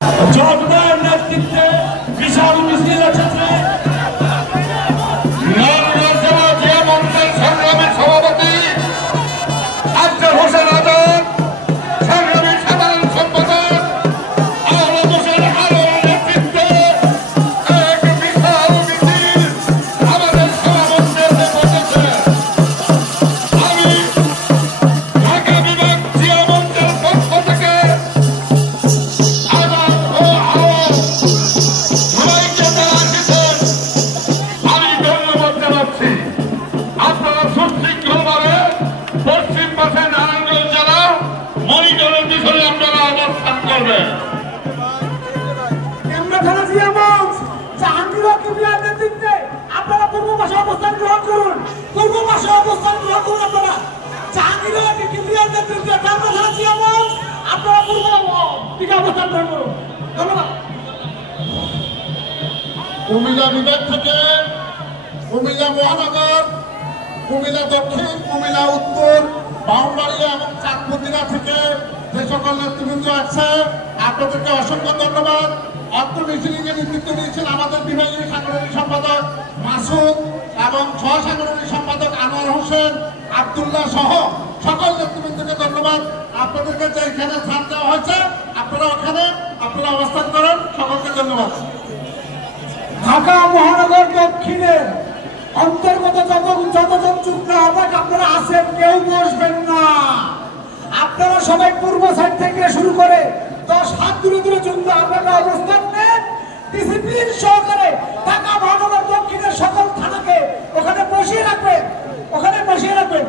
জজদার নেতৃত্বে বিশাল মিছিল এসেছে। সংগ্রামের সভাপতি আফজাল হোসেন আজাদ, সংগ্রামী সাধারণ সম্পাদক আওয়ামী হোসেন আলমের নেতৃত্বে এক বিশাল মিছিল আমাদের সমাবেশে বসেছে। আমি ঢাকা বিভাগ জিয়া মঞ্চের পক্ষ থেকে সবাইকে যারা এসেছেন আমি ধন্যবাদ জানাচ্ছি। আপনারা সুশৃঙ্খলভাবে পশ্চিম পাশে নারায়ণগঞ্জ জেলা মনিটরের পিছনে আপনারা অবস্থান করবেন। আপনারা পূর্ব পাশে অবস্থান গ্রহণ করুন, পূর্ব পাশে অবস্থান গ্রহণ করুন। আপনারা জাহাঙ্গীর কিবরিয়ার নেতৃত্বে আপনারা পূর্ব দিকে অবস্থান গ্রহণ করুন। ধন্যবাদ। কুমিল্লা বিভাগ থেকে কুমিল্লা মহানগর, কুমিল্লা দক্ষিণ, কুমিল্লা উত্তর, বাউন্ডারিয়া এবং চাঁদপুরা থেকে যে সকল নেতৃবৃন্দ আছে আপনাদেরকে অসংখ্য ধন্যবাদ। অত্র মিছিলের নেতৃত্ব দিয়েছেন আমাদের বিভাগীয় সাংগঠনিক সম্পাদক মাসুদ এবং সহ সাংগঠনিক সম্পাদক আনোয়ার হোসেন, আব্দুল্লাহ সহ সকল নেতৃবৃন্দকে ধন্যবাদ। আপনাদেরকে যে এখানে স্থান দেওয়া হয়েছে আপনারা ওখানে আপনারা অবস্থান করেন। সকলকে ধন্যবাদ। ঢাকা মহানগর দক্ষিণের অন্তর্গত যতজন যুক্ত আহ্বায়ক আপনারা আছেন কেউ বসবেন না। আপনারা সবাই পূর্ব সাইড থেকে শুরু করে 10 হাত দূরে দূরে যুক্ত আপনারা অবস্থান নেন। ডিসিপ্লিন সহকারে ঢাকা মহানগর দক্ষিণের সকল থানাকে ওখানে বসিয়ে রাখবেন, ওখানে বসিয়ে রাখবেন।